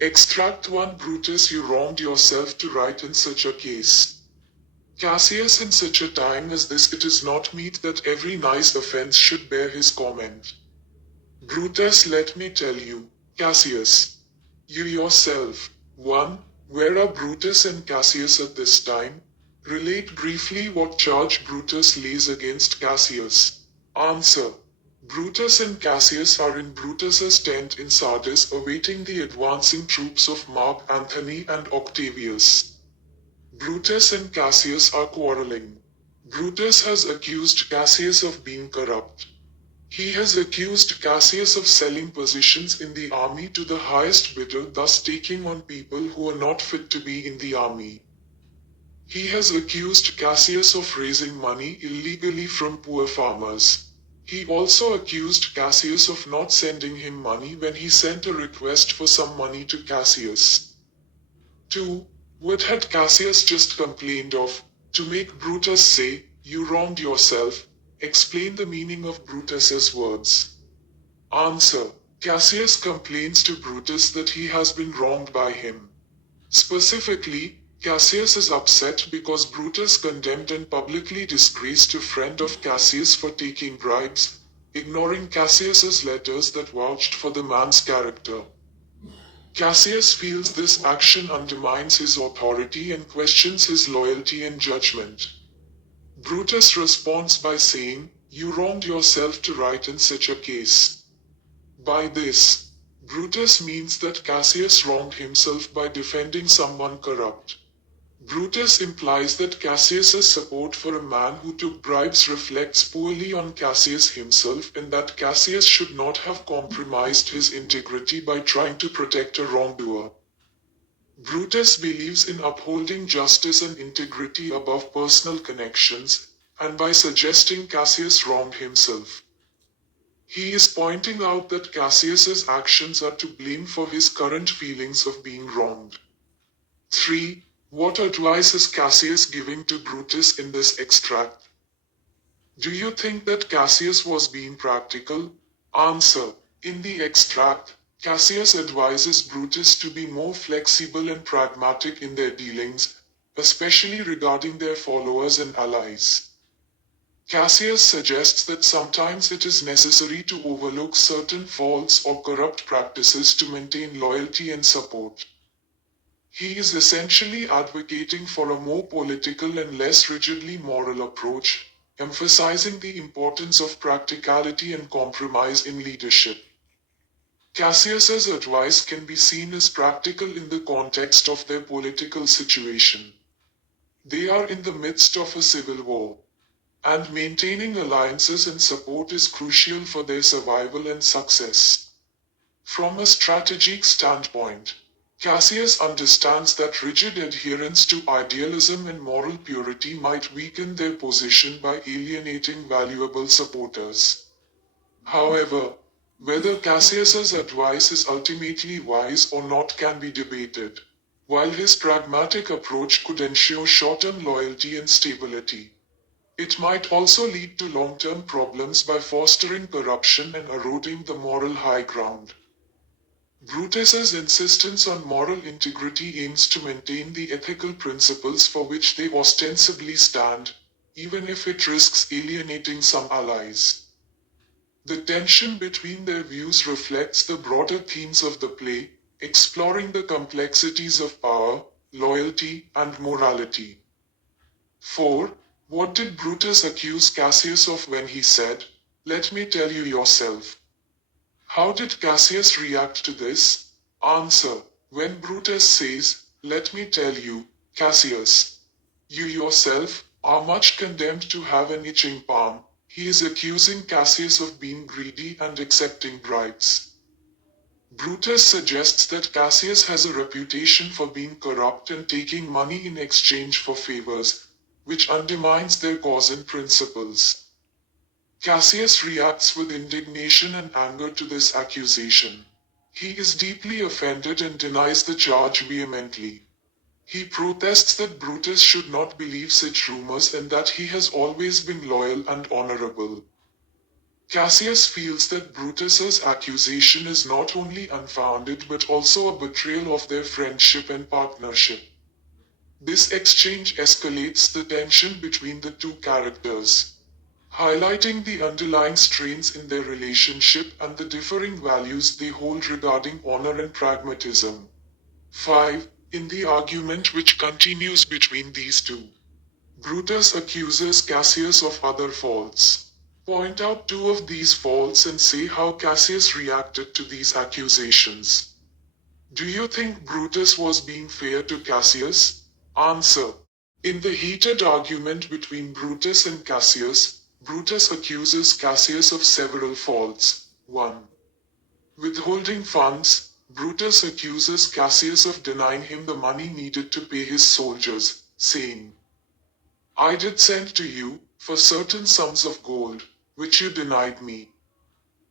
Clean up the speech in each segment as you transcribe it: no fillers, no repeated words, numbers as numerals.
Extract 1 Brutus, you wronged yourself to write in such a case. Cassius, in such a time as this it is not meet that every nice offense should bear his comment. Brutus, let me tell you, Cassius. You yourself. 1. Where are Brutus and Cassius at this time? Relate briefly what charge Brutus lays against Cassius. Answer. Brutus and Cassius are in Brutus's tent in Sardis awaiting the advancing troops of Mark Antony and Octavius. Brutus and Cassius are quarreling. Brutus has accused Cassius of being corrupt. He has accused Cassius of selling positions in the army to the highest bidder, thus taking on people who are not fit to be in the army. He has accused Cassius of raising money illegally from poor farmers. He also accused Cassius of not sending him money when he sent a request for some money to Cassius. 2. What had Cassius just complained of? To make Brutus say, "You wronged yourself," explain the meaning of Brutus's words. Answer. Cassius complains to Brutus that he has been wronged by him. Specifically, Cassius is upset because Brutus condemned and publicly disgraced a friend of Cassius for taking bribes, ignoring Cassius's letters that vouched for the man's character. Cassius feels this action undermines his authority and questions his loyalty and judgment. Brutus responds by saying, "You wronged yourself to write in such a case." By this, Brutus means that Cassius wronged himself by defending someone corrupt. Brutus implies that Cassius's support for a man who took bribes reflects poorly on Cassius himself and that Cassius should not have compromised his integrity by trying to protect a wrongdoer. Brutus believes in upholding justice and integrity above personal connections, and by suggesting Cassius wronged himself. He is pointing out that Cassius's actions are to blame for his current feelings of being wronged. 3. What advice is Cassius giving to Brutus in this extract? Do you think that Cassius was being practical? Answer. In the extract, Cassius advises Brutus to be more flexible and pragmatic in their dealings, especially regarding their followers and allies. Cassius suggests that sometimes it is necessary to overlook certain faults or corrupt practices to maintain loyalty and support. He is essentially advocating for a more political and less rigidly moral approach, emphasizing the importance of practicality and compromise in leadership. Cassius's advice can be seen as practical in the context of their political situation. They are in the midst of a civil war, and maintaining alliances and support is crucial for their survival and success. From a strategic standpoint, Cassius understands that rigid adherence to idealism and moral purity might weaken their position by alienating valuable supporters. However, whether Cassius's advice is ultimately wise or not can be debated, while his pragmatic approach could ensure short-term loyalty and stability. It might also lead to long-term problems by fostering corruption and eroding the moral high ground. Brutus's insistence on moral integrity aims to maintain the ethical principles for which they ostensibly stand, even if it risks alienating some allies. The tension between their views reflects the broader themes of the play, exploring the complexities of power, loyalty, and morality. 4. What did Brutus accuse Cassius of when he said, "Let me tell you yourself"? How did Cassius react to this? Answer. When Brutus says, "Let me tell you, Cassius, you yourself are much condemned to have an itching palm," he is accusing Cassius of being greedy and accepting bribes. Brutus suggests that Cassius has a reputation for being corrupt and taking money in exchange for favors, which undermines their cause and principles. Cassius reacts with indignation and anger to this accusation. He is deeply offended and denies the charge vehemently. He protests that Brutus should not believe such rumors and that he has always been loyal and honorable. Cassius feels that Brutus's accusation is not only unfounded but also a betrayal of their friendship and partnership. This exchange escalates the tension between the two characters, highlighting the underlying strains in their relationship and the differing values they hold regarding honor and pragmatism. 5. In the argument which continues between these two, Brutus accuses Cassius of other faults. Point out two of these faults and say how Cassius reacted to these accusations. Do you think Brutus was being fair to Cassius? Answer. In the heated argument between Brutus and Cassius, Brutus accuses Cassius of several faults. 1. Withholding funds. Brutus accuses Cassius of denying him the money needed to pay his soldiers, saying, I did send to you, for certain sums of gold, which you denied me.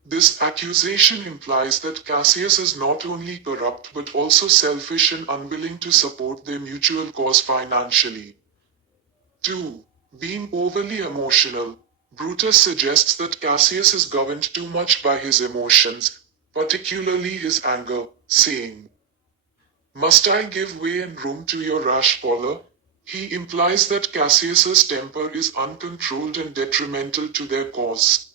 This accusation implies that Cassius is not only corrupt but also selfish and unwilling to support their mutual cause financially. 2. Being overly emotional. Brutus suggests that Cassius is governed too much by his emotions, particularly his anger, saying, Must I give way and room to your rash choler? He implies that Cassius's temper is uncontrolled and detrimental to their cause.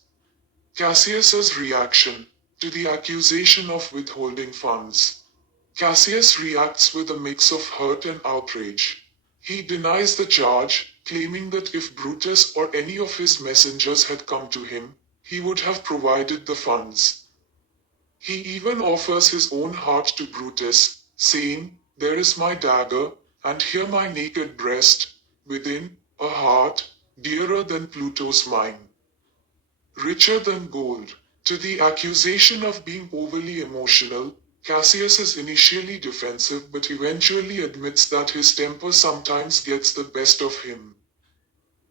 Cassius's reaction to the accusation of withholding funds. Cassius reacts with a mix of hurt and outrage. He denies the charge, claiming that if Brutus or any of his messengers had come to him, he would have provided the funds. He even offers his own heart to Brutus, saying, There is my dagger, and here my naked breast, within, a heart, dearer than Pluto's mine, richer than gold. To the accusation of being overly emotional, Cassius is initially defensive but eventually admits that his temper sometimes gets the best of him.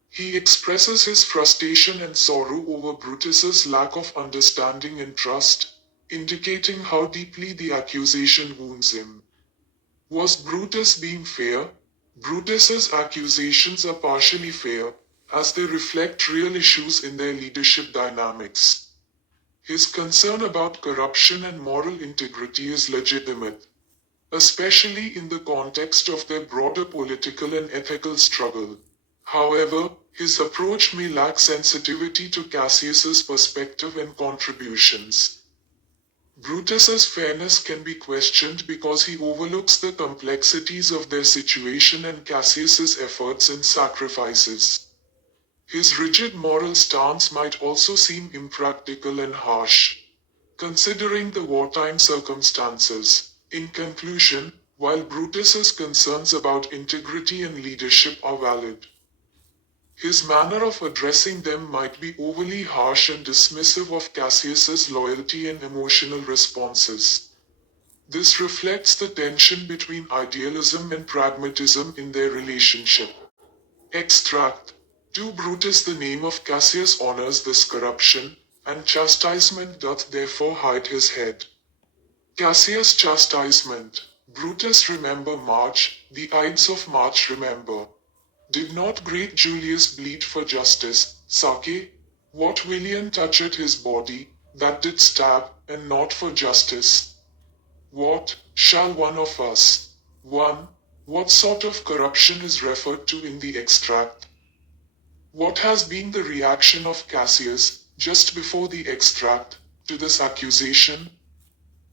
He expresses his frustration and sorrow over Brutus's lack of understanding and trust, indicating how deeply the accusation wounds him. Was Brutus being fair? Brutus's accusations are partially fair, as they reflect real issues in their leadership dynamics. His concern about corruption and moral integrity is legitimate, especially in the context of their broader political and ethical struggle. However, his approach may lack sensitivity to Cassius's perspective and contributions. Brutus's fairness can be questioned because he overlooks the complexities of their situation and Cassius's efforts and sacrifices. His rigid moral stance might also seem impractical and harsh, considering the wartime circumstances. In conclusion, while Brutus's concerns about integrity and leadership are valid, his manner of addressing them might be overly harsh and dismissive of Cassius's loyalty and emotional responses. This reflects the tension between idealism and pragmatism in their relationship. Extract. To Brutus the name of Cassius honors this corruption, and chastisement doth therefore hide his head. Cassius' chastisement. Brutus remember March, the Ides of March remember. Did not great Julius bleed for justice, Sake? What villain touched his body, that did stab, and not for justice? What shall one of us? 1. What sort of corruption is referred to in the extract? What has been the reaction of Cassius, just before the extract, to this accusation?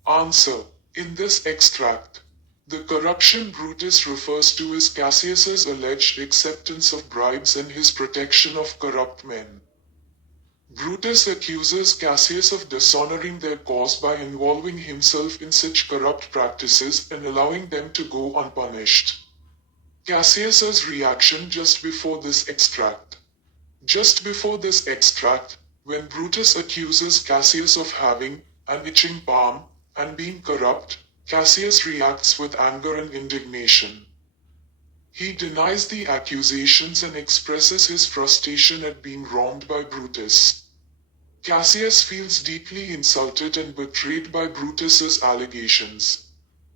Answer. In this extract, the corruption Brutus refers to is Cassius's alleged acceptance of bribes and his protection of corrupt men. Brutus accuses Cassius of dishonoring their cause by involving himself in such corrupt practices and allowing them to go unpunished. Cassius's reaction just before this extract. Just before this extract, when Brutus accuses Cassius of having an itching palm and being corrupt, Cassius reacts with anger and indignation. He denies the accusations and expresses his frustration at being wronged by Brutus. Cassius feels deeply insulted and betrayed by Brutus's allegations.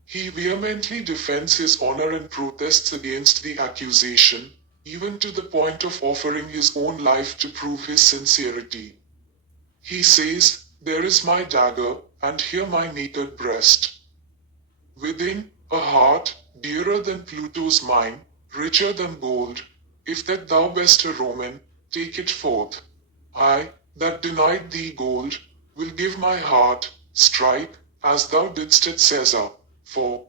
He vehemently defends his honor and protests against the accusation, even to the point of offering his own life to prove his sincerity. He says, "There is my dagger, and here my naked breast. Within, a heart, dearer than Pluto's mine, richer than gold. If that thou best a Roman, take it forth. I, that denied thee gold, will give my heart, strike, as thou didst at Caesar. For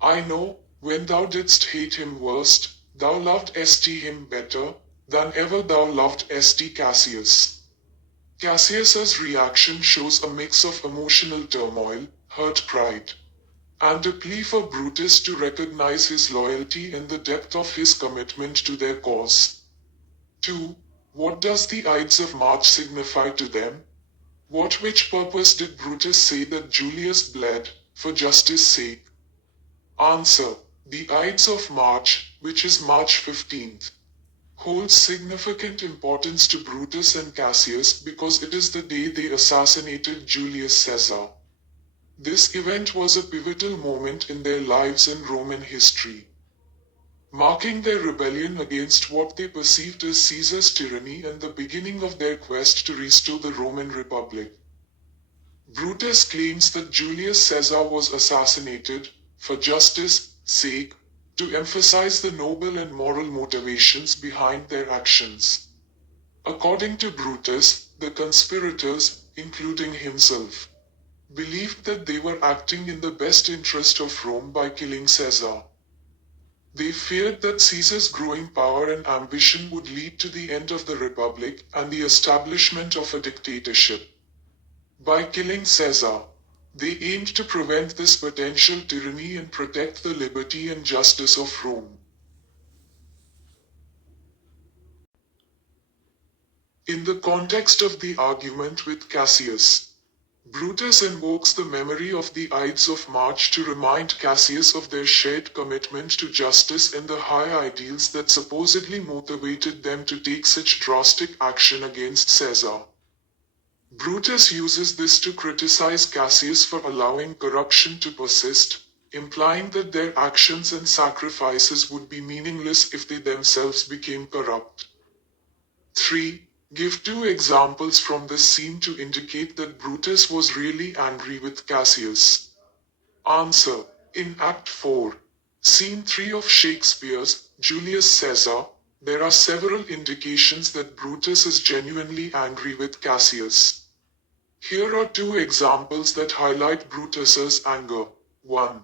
I know, when thou didst hate him worst, thou loved him better, than ever thou loved Cassius." Cassius's reaction shows a mix of emotional turmoil, hurt pride, and a plea for Brutus to recognize his loyalty and the depth of his commitment to their cause. 2. What does the Ides of March signify to them? Which purpose did Brutus say that Julius bled, for justice sake? Answer. The Ides of March, which is March 15th, holds significant importance to Brutus and Cassius because it is the day they assassinated Julius Caesar. This event was a pivotal moment in their lives in Roman history, marking their rebellion against what they perceived as Caesar's tyranny and the beginning of their quest to restore the Roman Republic. Brutus claims that Julius Caesar was assassinated, for justice' sake, to emphasize the noble and moral motivations behind their actions. According to Brutus, the conspirators, including himself, believed that they were acting in the best interest of Rome by killing Caesar. They feared that Caesar's growing power and ambition would lead to the end of the Republic and the establishment of a dictatorship. By killing Caesar, they aimed to prevent this potential tyranny and protect the liberty and justice of Rome. In the context of the argument with Cassius, Brutus invokes the memory of the Ides of March to remind Cassius of their shared commitment to justice and the high ideals that supposedly motivated them to take such drastic action against Caesar. Brutus uses this to criticize Cassius for allowing corruption to persist, implying that their actions and sacrifices would be meaningless if they themselves became corrupt. 3. Give 2 examples from this scene to indicate that Brutus was really angry with Cassius. Answer. In Act 4, Scene 3 of Shakespeare's Julius Caesar, there are several indications that Brutus is genuinely angry with Cassius. Here are 2 examples that highlight Brutus's anger. 1.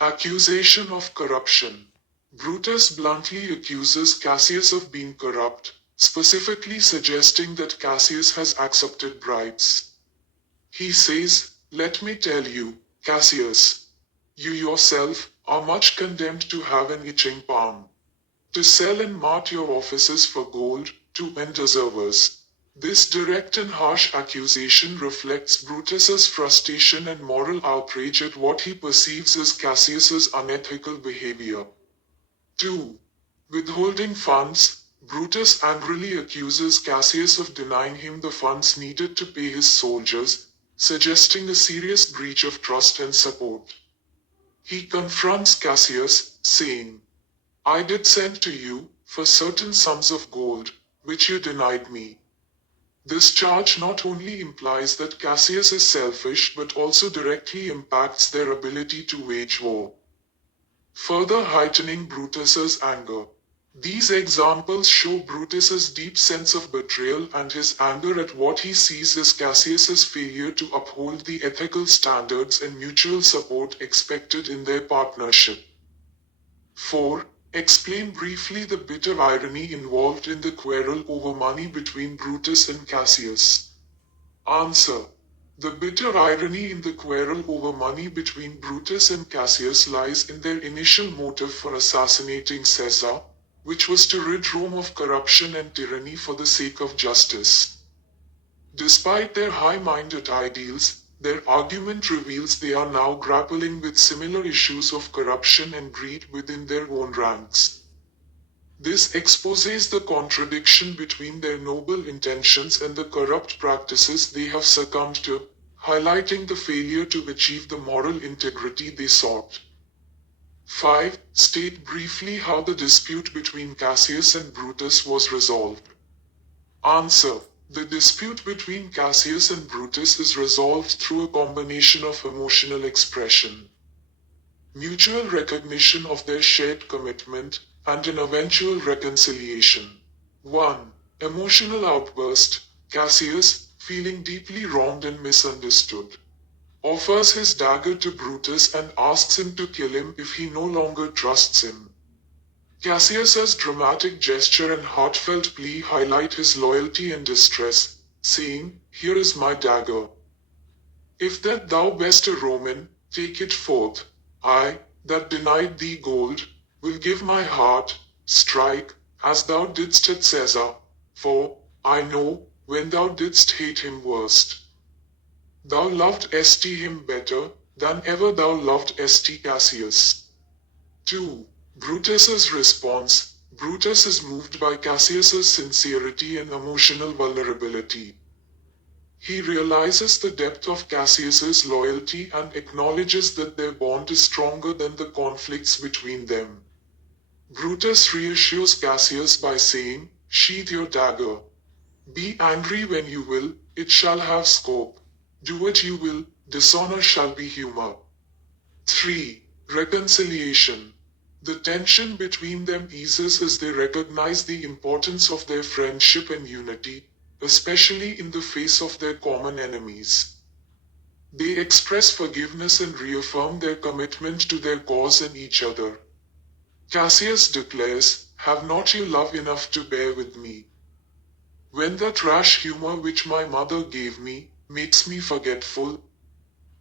Accusation of corruption. Brutus bluntly accuses Cassius of being corrupt, specifically suggesting that Cassius has accepted bribes. He says, "Let me tell you, Cassius, you yourself are much condemned to have an itching palm, to sell and mart your offices for gold, to undeservers." This direct and harsh accusation reflects Brutus's frustration and moral outrage at what he perceives as Cassius's unethical behavior. 2. Withholding funds. Brutus angrily accuses Cassius of denying him the funds needed to pay his soldiers, suggesting a serious breach of trust and support. He confronts Cassius, saying, "I did send to you, for certain sums of gold, which you denied me." This charge not only implies that Cassius is selfish but also directly impacts their ability to wage war, further heightening Brutus's anger. These examples show Brutus's deep sense of betrayal and his anger at what he sees as Cassius's failure to uphold the ethical standards and mutual support expected in their partnership. 4. Explain briefly the bitter irony involved in the quarrel over money between Brutus and Cassius. Answer. The bitter irony in the quarrel over money between Brutus and Cassius lies in their initial motive for assassinating Caesar, which was to rid Rome of corruption and tyranny for the sake of justice. Despite their high-minded ideals, their argument reveals they are now grappling with similar issues of corruption and greed within their own ranks. This exposes the contradiction between their noble intentions and the corrupt practices they have succumbed to, highlighting the failure to achieve the moral integrity they sought. 5. State briefly how the dispute between Cassius and Brutus was resolved. Answer. The dispute between Cassius and Brutus is resolved through a combination of emotional expression, mutual recognition of their shared commitment, and an eventual reconciliation. 1. Emotional outburst. Cassius, feeling deeply wronged and misunderstood, offers his dagger to Brutus and asks him to kill him if he no longer trusts him. Cassius's dramatic gesture and heartfelt plea highlight his loyalty and distress, saying, "Here is my dagger. If that thou best a Roman, take it forth. I, that denied thee gold, will give my heart, strike, as thou didst at Caesar. For, I know, when thou didst hate him worst, thou loved him better, than ever thou loved Cassius." 2. Brutus's response. Brutus is moved by Cassius's sincerity and emotional vulnerability. He realizes the depth of Cassius's loyalty and acknowledges that their bond is stronger than the conflicts between them. Brutus reassures Cassius by saying, "Sheathe your dagger. Be angry when you will, it shall have scope. Do what you will, dishonor shall be humor." 3. Reconciliation. The tension between them eases as they recognize the importance of their friendship and unity, especially in the face of their common enemies. They express forgiveness and reaffirm their commitment to their cause and each other. Cassius declares, "Have not you love enough to bear with me? When that rash humor which my mother gave me, makes me forgetful?"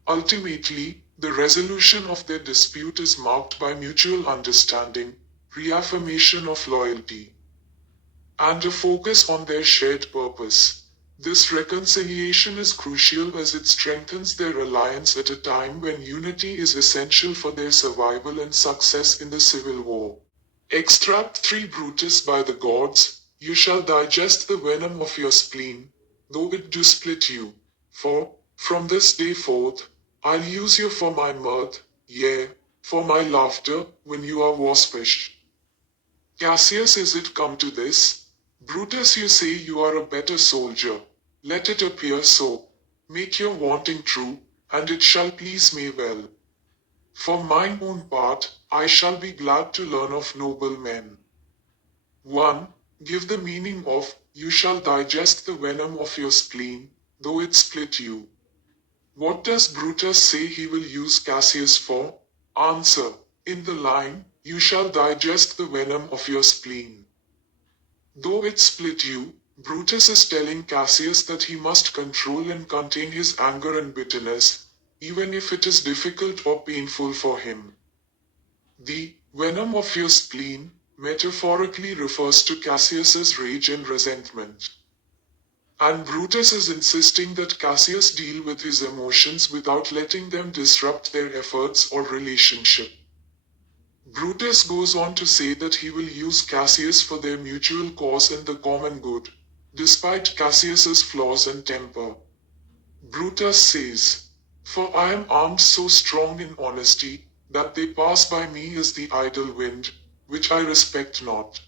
Ultimately, the resolution of their dispute is marked by mutual understanding, reaffirmation of loyalty, and a focus on their shared purpose. This reconciliation is crucial as it strengthens their alliance at a time when unity is essential for their survival and success in the civil war. Extract 3. Brutus, by the gods, you shall digest the venom of your spleen, though it do split you. For, from this day forth, I'll use you for my mirth, yea, for my laughter, when you are waspish. Cassius, is it come to this? Brutus, you say you are a better soldier. Let it appear so. Make your wanting true, and it shall please me well. For mine own part, I shall be glad to learn of noble men. 1. Give the meaning of, you shall digest the venom of your spleen, though it split you. What does Brutus say he will use Cassius for? Answer. In the line, you shall digest the venom of your spleen, though it split you, Brutus is telling Cassius that he must control and contain his anger and bitterness, even if it is difficult or painful for him. The venom of your spleen metaphorically refers to Cassius's rage and resentment. And Brutus is insisting that Cassius deal with his emotions without letting them disrupt their efforts or relationship. Brutus goes on to say that he will use Cassius for their mutual cause and the common good, despite Cassius's flaws and temper. Brutus says, "For I am armed so strong in honesty, that they pass by me as the idle wind, which I respect not."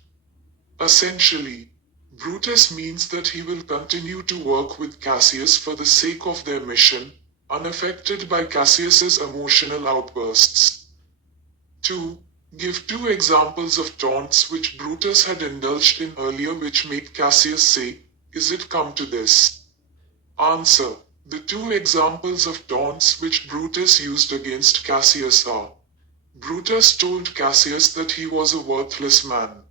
Essentially, Brutus means that he will continue to work with Cassius for the sake of their mission, unaffected by Cassius's emotional outbursts. 2. Give 2 examples of taunts which Brutus had indulged in earlier which make Cassius say, "Is it come to this?" Answer. The 2 examples of taunts which Brutus used against Cassius are: Brutus told Cassius that he was a worthless man.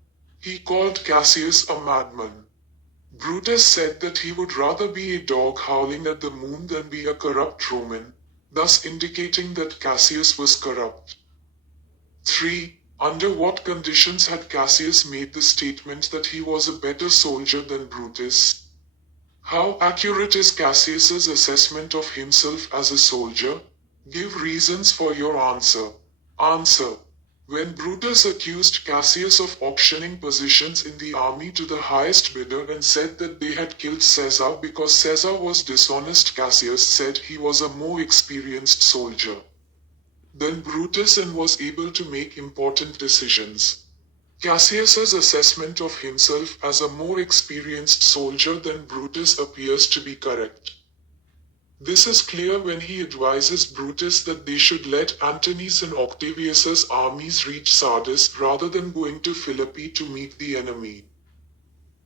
He called Cassius a madman. Brutus said that he would rather be a dog howling at the moon than be a corrupt Roman, thus indicating that Cassius was corrupt. 3. Under what conditions had Cassius made the statement that he was a better soldier than Brutus? How accurate is Cassius's assessment of himself as a soldier? Give reasons for your answer. Answer. When Brutus accused Cassius of auctioning positions in the army to the highest bidder and said that they had killed Caesar because Caesar was dishonest, Cassius said he was a more experienced soldier than Brutus and was able to make important decisions. Cassius's assessment of himself as a more experienced soldier than Brutus appears to be correct. This is clear when he advises Brutus that they should let Antony's and Octavius's armies reach Sardis rather than going to Philippi to meet the enemy.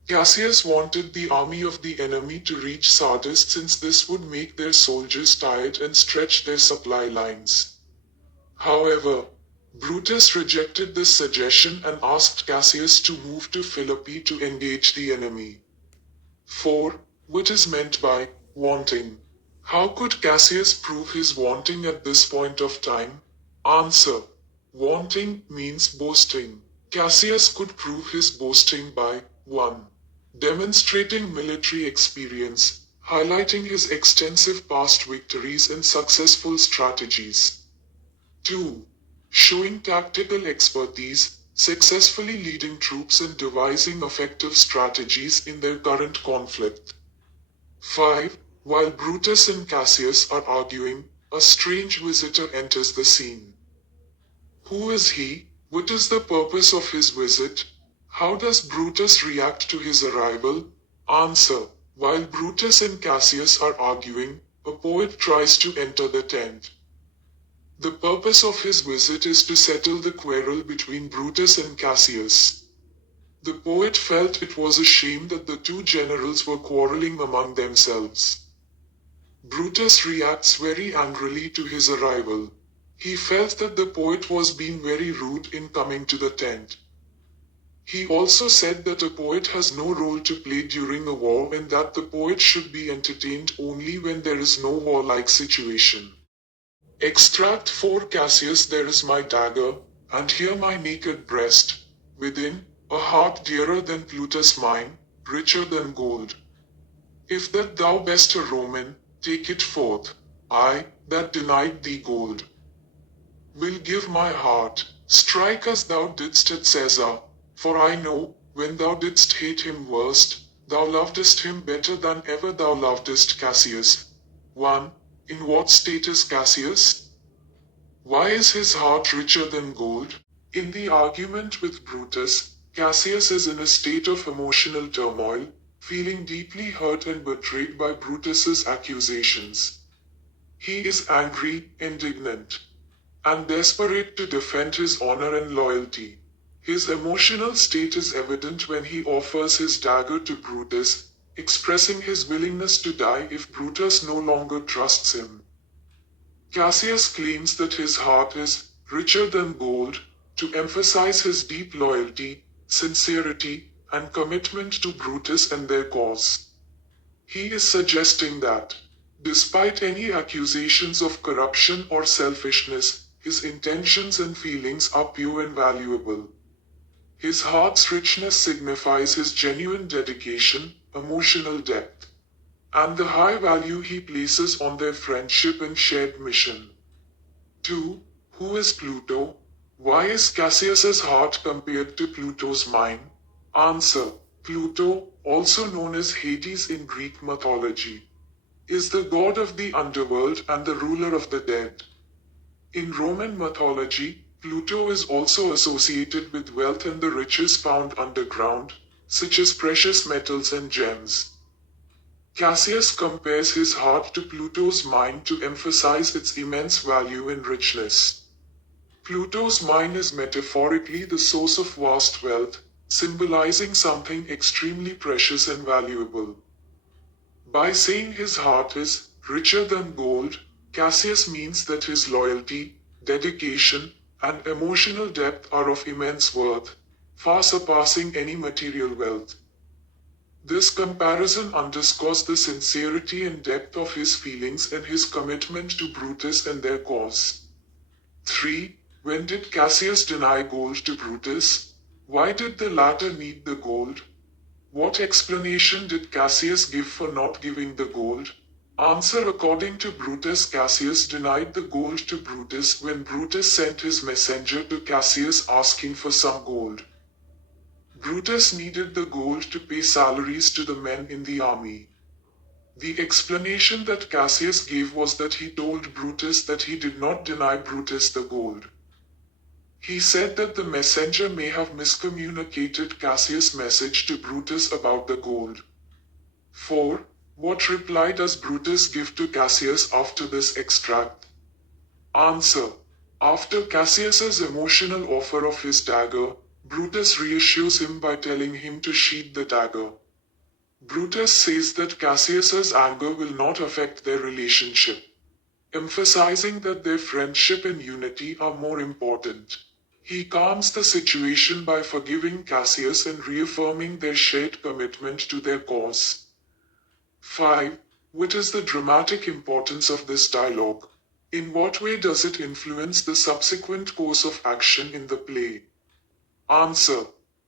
Cassius wanted the army of the enemy to reach Sardis since this would make their soldiers tired and stretch their supply lines. However, Brutus rejected this suggestion and asked Cassius to move to Philippi to engage the enemy. 4. What is meant by wanting? How could Cassius prove his wanting at this point of time? Answer. Wanting means boasting. Cassius could prove his boasting by 1. Demonstrating military experience, highlighting his extensive past victories and successful strategies. 2. Showing tactical expertise, successfully leading troops and devising effective strategies in their current conflict. 5. While Brutus and Cassius are arguing, a strange visitor enters the scene. Who is he? What is the purpose of his visit? How does Brutus react to his arrival? Answer. While Brutus and Cassius are arguing, a poet tries to enter the tent. The purpose of his visit is to settle the quarrel between Brutus and Cassius. The poet felt it was a shame that the two generals were quarreling among themselves. Brutus reacts very angrily to his arrival. He felt that the poet was being very rude in coming to the tent. He also said that a poet has no role to play during a war and that the poet should be entertained only when there is no warlike situation. Extract 4 Cassius. There is my dagger, and here my naked breast, within, a heart dearer than Plutus mine, richer than gold. If that thou best a Roman, take it forth, I, that denied thee gold, will give my heart, strike as thou didst at Caesar, for I know, when thou didst hate him worst, thou lovedest him better than ever thou lovedest Cassius. 1. In what state is Cassius? Why is his heart richer than gold? In the argument with Brutus, Cassius is in a state of emotional turmoil, feeling deeply hurt and betrayed by Brutus's accusations. He is angry, indignant, and desperate to defend his honor and loyalty. His emotional state is evident when he offers his dagger to Brutus, expressing his willingness to die if Brutus no longer trusts him. Cassius claims that his heart is richer than gold, to emphasize his deep loyalty, sincerity, and commitment to Brutus and their cause. He is suggesting that, despite any accusations of corruption or selfishness, his intentions and feelings are pure and valuable. His heart's richness signifies his genuine dedication, emotional depth, and the high value he places on their friendship and shared mission. 2. Who is Pluto? Why is Cassius's heart compared to Pluto's mind? Answer. Pluto, also known as Hades in Greek mythology, is the god of the underworld and the ruler of the dead. In Roman mythology, Pluto is also associated with wealth and the riches found underground, such as precious metals and gems. Cassius compares his heart to Pluto's mine to emphasize its immense value and richness. Pluto's mine is metaphorically the source of vast wealth, symbolizing something extremely precious and valuable. By saying his heart is richer than gold, Cassius means that his loyalty, dedication, and emotional depth are of immense worth, far surpassing any material wealth. This comparison underscores the sincerity and depth of his feelings and his commitment to Brutus and their cause. 3. When did Cassius deny gold to Brutus? Why did the latter need the gold? What explanation did Cassius give for not giving the gold? Answer. According to Brutus, Cassius denied the gold to Brutus when Brutus sent his messenger to Cassius asking for some gold. Brutus needed the gold to pay salaries to the men in the army. The explanation that Cassius gave was that he told Brutus that he did not deny Brutus the gold. He said that the messenger may have miscommunicated Cassius' message to Brutus about the gold. 4. What reply does Brutus give to Cassius after this extract? Answer. After Cassius's emotional offer of his dagger, Brutus reassures him by telling him to sheath the dagger. Brutus says that Cassius's anger will not affect their relationship, emphasizing that their friendship and unity are more important. He calms the situation by forgiving Cassius and reaffirming their shared commitment to their cause. 5. What is the dramatic importance of this dialogue? In what way does it influence the subsequent course of action in the play? Answer.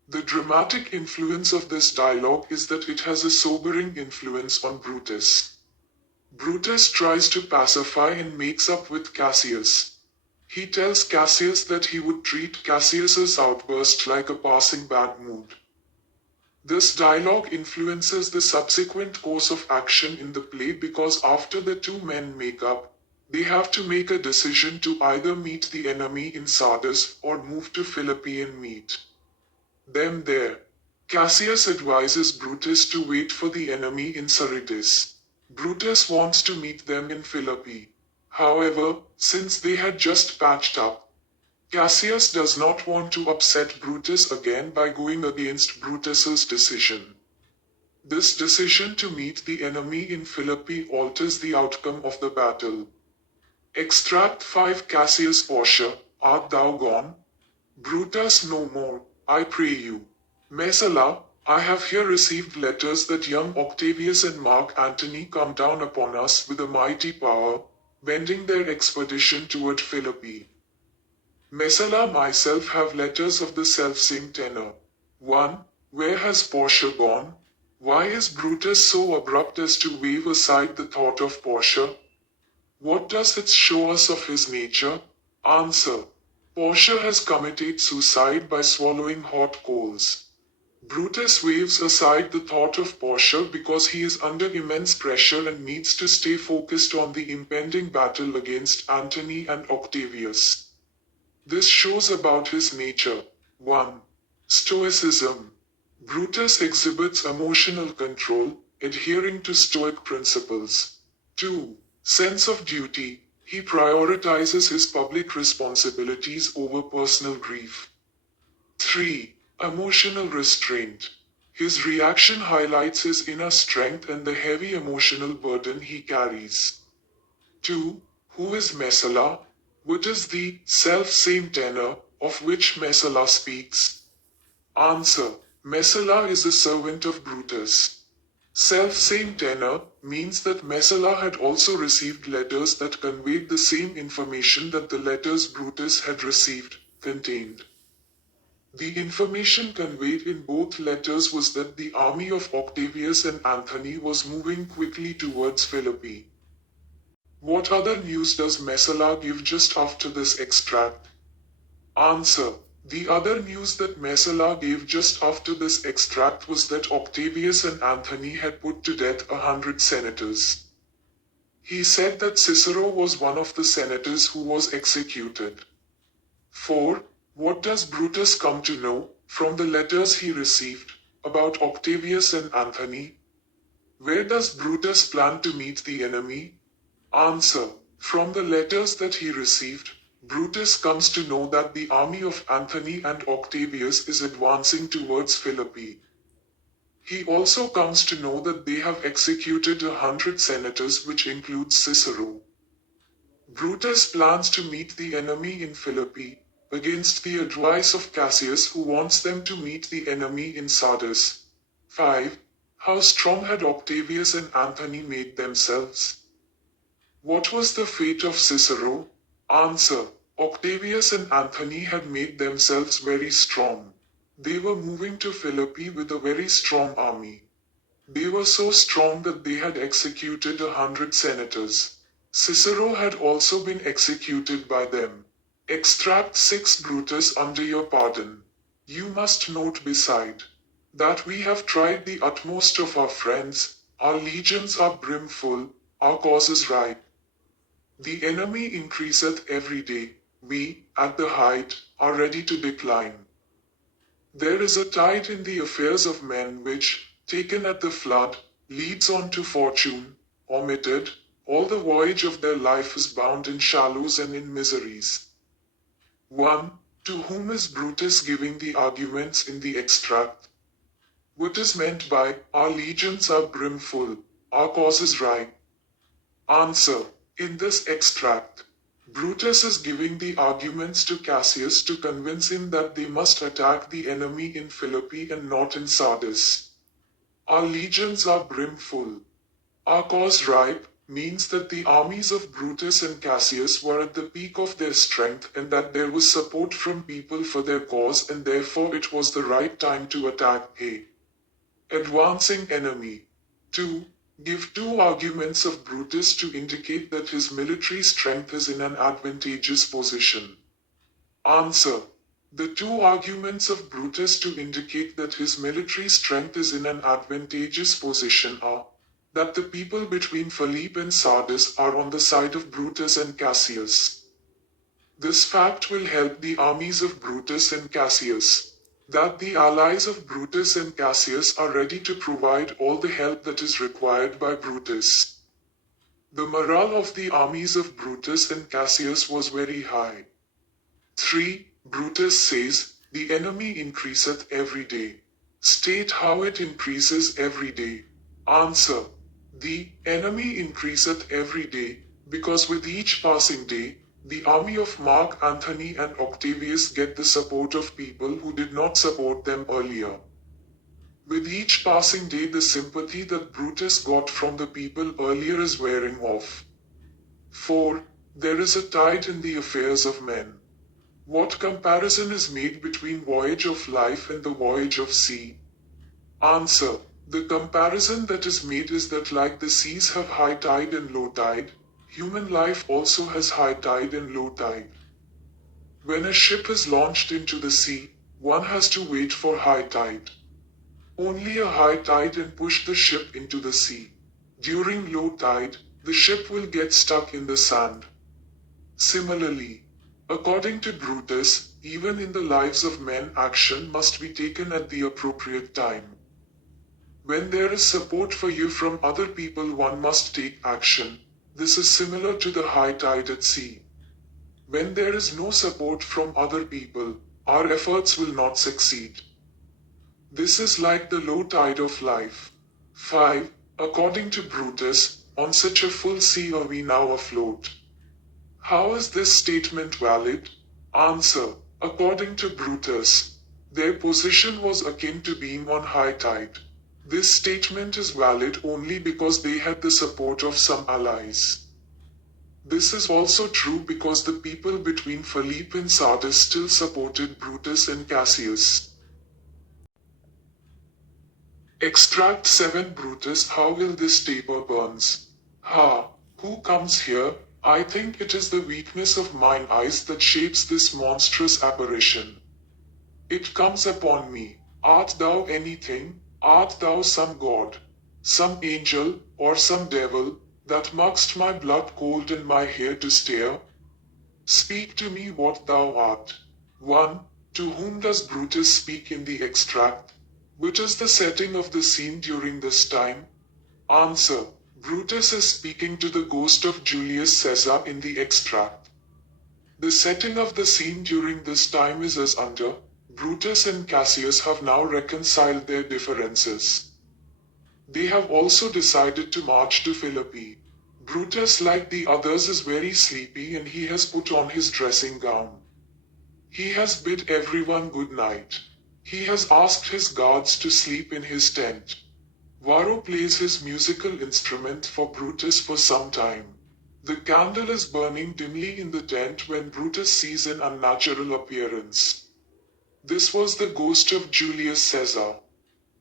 The dramatic influence of this dialogue is that it has a sobering influence on Brutus. Brutus tries to pacify and makes up with Cassius. He tells Cassius that he would treat Cassius's outburst like a passing bad mood. This dialogue influences the subsequent course of action in the play because after the two men make up, they have to make a decision to either meet the enemy in Sardis or move to Philippi and meet them there. Cassius advises Brutus to wait for the enemy in Sardis. Brutus wants to meet them in Philippi. However, since they had just patched up, Cassius does not want to upset Brutus again by going against Brutus's decision. This decision to meet the enemy in Philippi alters the outcome of the battle. Extract 5 Cassius Portia, art thou gone? Brutus no more, I pray you. Messala, I have here received letters that young Octavius and Mark Antony come down upon us with a mighty power, bending their expedition toward Philippi. Messala myself have letters of the selfsame tenor. 1. Where has Portia gone? Why is Brutus so abrupt as to wave aside the thought of Portia? What does it show us of his nature? Answer. Portia has committed suicide by swallowing hot coals. Brutus waves aside the thought of Portia because he is under immense pressure and needs to stay focused on the impending battle against Antony and Octavius. This shows about his nature. 1. Stoicism. Brutus exhibits emotional control, adhering to Stoic principles. 2. Sense of duty. He prioritizes his public responsibilities over personal grief. 3. Emotional restraint. His reaction highlights his inner strength and the heavy emotional burden he carries. 2. Who is Messala? What is the self-same tenor of which Messala speaks? Answer. Messala is a servant of Brutus. Self-same tenor means that Messala had also received letters that conveyed the same information that the letters Brutus had received contained. The information conveyed in both letters was that the army of Octavius and Antony was moving quickly towards Philippi. What other news does Messala give just after this extract? Answer. The other news that Messala gave just after this extract was that Octavius and Antony had put to death 100 senators. He said that Cicero was one of the senators who was executed. 4. What does Brutus come to know, from the letters he received, about Octavius and Antony? Where does Brutus plan to meet the enemy? Answer. From the letters that he received, Brutus comes to know that the army of Antony and Octavius is advancing towards Philippi. He also comes to know that they have executed 100 senators, which includes Cicero. Brutus plans to meet the enemy in Philippi, against the advice of Cassius, who wants them to meet the enemy in Sardis. 5. How strong had Octavius and Antony made themselves? What was the fate of Cicero? Answer. Octavius and Antony had made themselves very strong. They were moving to Philippi with a very strong army. They were so strong that they had executed 100 senators. Cicero had also been executed by them. Extract 6 Brutus, under your pardon. You must note beside that we have tried the utmost of our friends, our legions are brimful, our cause is ripe. The enemy increaseth every day, we, at the height, are ready to decline. There is a tide in the affairs of men which, taken at the flood, leads on to fortune; omitted, all the voyage of their life is bound in shallows and in miseries. 1. To whom is Brutus giving the arguments in the extract? What is meant by, our legions are brimful, our cause is ripe? Answer. In this extract, Brutus is giving the arguments to Cassius to convince him that they must attack the enemy in Philippi and not in Sardis. Our legions are brimful. Our cause ripe means that the armies of Brutus and Cassius were at the peak of their strength and that there was support from people for their cause, and therefore it was the right time to attack a advancing enemy. 2. Give two arguments of Brutus to indicate that his military strength is in an advantageous position. Answer. The two arguments of Brutus to indicate that his military strength is in an advantageous position are that the people between Philippi and Sardis are on the side of Brutus and Cassius. This fact will help the armies of Brutus and Cassius. That the allies of Brutus and Cassius are ready to provide all the help that is required by Brutus. The morale of the armies of Brutus and Cassius was very high. 3. Brutus says, the enemy increaseth every day. State how it increases every day. Answer. The enemy increaseth every day, because with each passing day, the army of Mark Antony and Octavius get the support of people who did not support them earlier. With each passing day, the sympathy that Brutus got from the people earlier is wearing off. 4. There is a tide in the affairs of men. What comparison is made between voyage of life and the voyage of sea? Answer. The comparison that is made is that like the seas have high tide and low tide, human life also has high tide and low tide. When a ship is launched into the sea, one has to wait for high tide. Only a high tide can push the ship into the sea. During low tide, the ship will get stuck in the sand. Similarly, according to Brutus, even in the lives of men, action must be taken at the appropriate time. When there is support for you from other people, one must take action. This is similar to the high tide at sea. When there is no support from other people, our efforts will not succeed. This is like the low tide of life. 5. According to Brutus, on such a full sea are we now afloat. How is this statement valid? Answer. According to Brutus, their position was akin to being on high tide. This statement is valid only because they had the support of some allies. This is also true because the people between Philippi and Sardis still supported Brutus and Cassius. Extract 7. Brutus, how will this taper burns? Ha! Who comes here? I think it is the weakness of mine eyes that shapes this monstrous apparition. It comes upon me. Art thou anything? Art thou some god, some angel, or some devil, that mak'st my blood cold and my hair to stare? Speak to me what thou art. 1. To whom does Brutus speak in the extract? Which is the setting of the scene during this time? Answer. Brutus is speaking to the ghost of Julius Caesar in the extract. The setting of the scene during this time is as under. Brutus and Cassius have now reconciled their differences. They have also decided to march to Philippi. Brutus, like the others, is very sleepy and he has put on his dressing gown. He has bid everyone good night. He has asked his guards to sleep in his tent. Varro plays his musical instrument for Brutus for some time. The candle is burning dimly in the tent when Brutus sees an unnatural appearance. This was the ghost of Julius Caesar.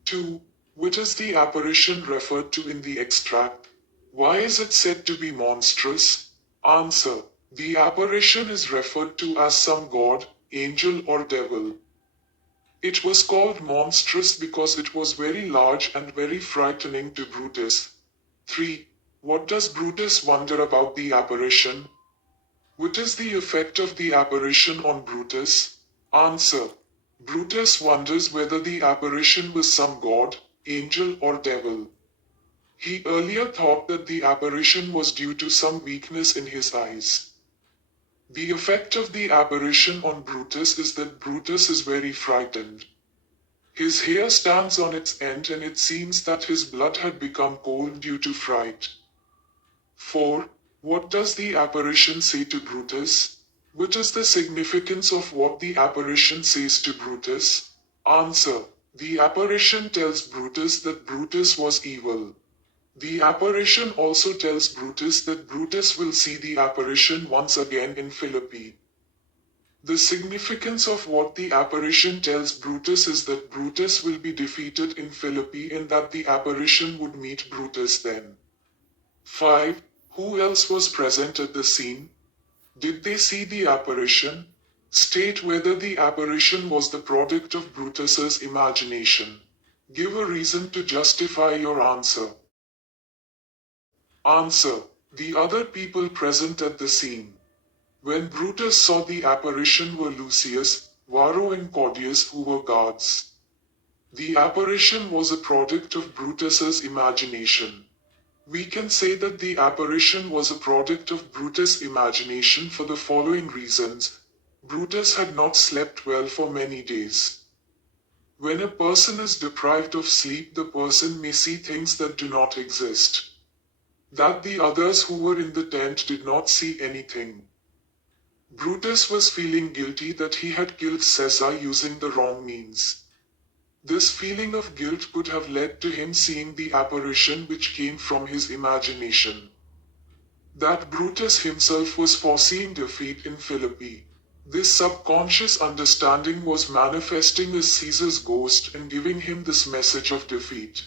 2. What is the apparition referred to in the extract? Why is it said to be monstrous? Answer. The apparition is referred to as some god, angel, or devil. It was called monstrous because it was very large and very frightening to Brutus. 3. What does Brutus wonder about the apparition? What is the effect of the apparition on Brutus? Answer. Brutus wonders whether the apparition was some god, angel or devil. He earlier thought that the apparition was due to some weakness in his eyes. The effect of the apparition on Brutus is that Brutus is very frightened. His hair stands on its end and it seems that his blood had become cold due to fright. 4. What does the apparition say to Brutus? What is the significance of what the apparition says to Brutus? Answer. The apparition tells Brutus that Brutus was evil. The apparition also tells Brutus that Brutus will see the apparition once again in Philippi. The significance of what the apparition tells Brutus is that Brutus will be defeated in Philippi and that the apparition would meet Brutus then. 5. Who else was present at the scene? Did they see the apparition? State whether the apparition was the product of Brutus's imagination. Give a reason to justify your answer. Answer. The other people present at the scene. When Brutus saw the apparition were Lucius, Varro and Claudius who were guards. The apparition was a product of Brutus's imagination. We can say that the apparition was a product of Brutus' imagination for the following reasons. Brutus had not slept well for many days. When a person is deprived of sleep, the person may see things that do not exist. That the others who were in the tent did not see anything. Brutus was feeling guilty that he had killed Caesar using the wrong means. This feeling of guilt could have led to him seeing the apparition which came from his imagination. That Brutus himself was foreseeing defeat in Philippi. This subconscious understanding was manifesting as Caesar's ghost and giving him this message of defeat.